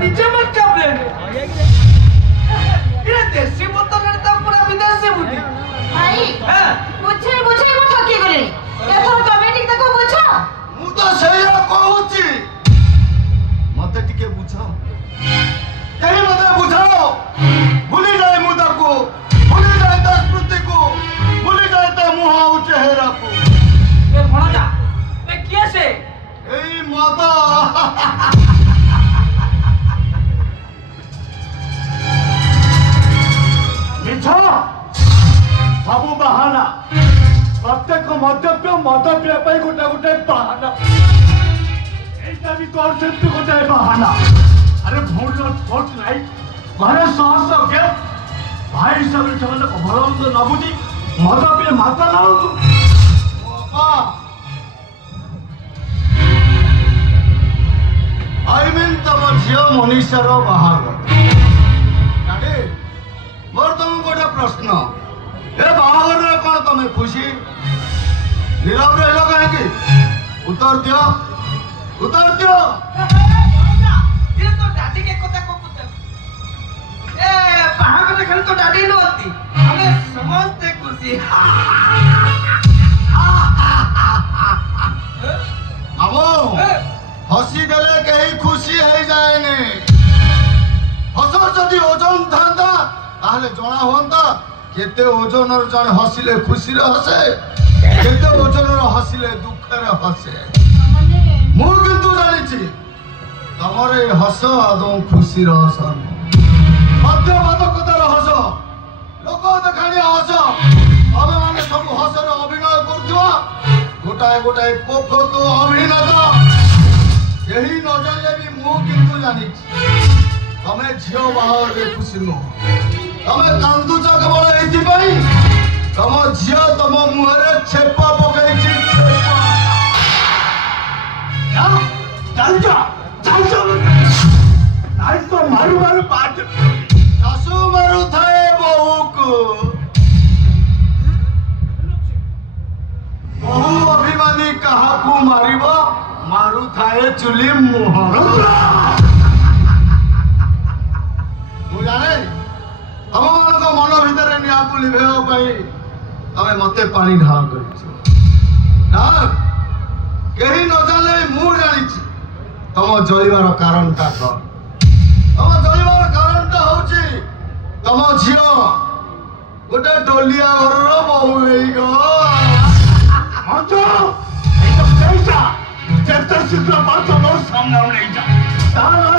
निजे मत काबले ये देसी बोतल रे तो पूरा विदेशी बुद्धि भाई हां बुझे बुझे मु थकी गले एथर कमेटी तक बुझ मु तो सेया कहूची मते टिके बुझाओ कहीं मते बुझाओ भूली जाए मुदा को भूली जाए ता स्मृति को भूली जाए ता मुह और चेहरा को ए भणजा ए किए से एई माता मिठा सबु बहाना प्रत्येक मद्यप्य मद पिया पाई गोटे गोटे बहाना एटा भी तोर सेंतु गोटे बहाना अरे भूल छोट नहीं घरे सहस के भाई सब से भल मन्द न बुझी मद पिए माता ना बाबा आई मीन तम झियो मनीषार बाहागर डाडी मोर तुम गोटे प्रश्न ए बाहागर रे कोन तमे खुशी नीरव रहलो काहे उत्तर दियो ये तो दादी के कथा को पुत्र ए बाहागर खाली तो दादी नोती हमें समझते खुशी मामो हसी देले कहीं खुशी है जाएने हसर जदि ओजन थांदा ताहले जणा होंदा केते ओजन जणे हसिले खुशी रे हसे केते ओजन रे हसिले दुख रे हसे मु किंतु जानि छी तमरे हस आदौ खुशी रे हस मध्य मादकतार हस लोक देखाणी हस अबे माने सब हस रे अभिनय करथुवा गोटाए गोटाए पोखो तो अभिनेता यही न जाने भी मु किंतु जानि तमे झियो बाहर रे खुशी नो तमे कांदु जग बळ एति पई तम झियो तम मुहरे छेपा पकई छी छेपा या चल जा नाइ तो मारू मारू पाट सासु मारू थाए बहू को बहु अभिमानी काहाकू मारिबो मारू थाए चुली मोहर मु जाने तम मानक मन भितर निआकू लिभेव पई तमे मते पानी ढाल करिछ ना केही न जाने मु जानिछि तम जलिबार कारण ता कौन तम जलिबार कारण ता होछि तम झियो गोटे डोलिया घरर बहु हेई गो मंजो ए तो कैसा जेते शीघ्र बात मोर सामने नहीं जा तार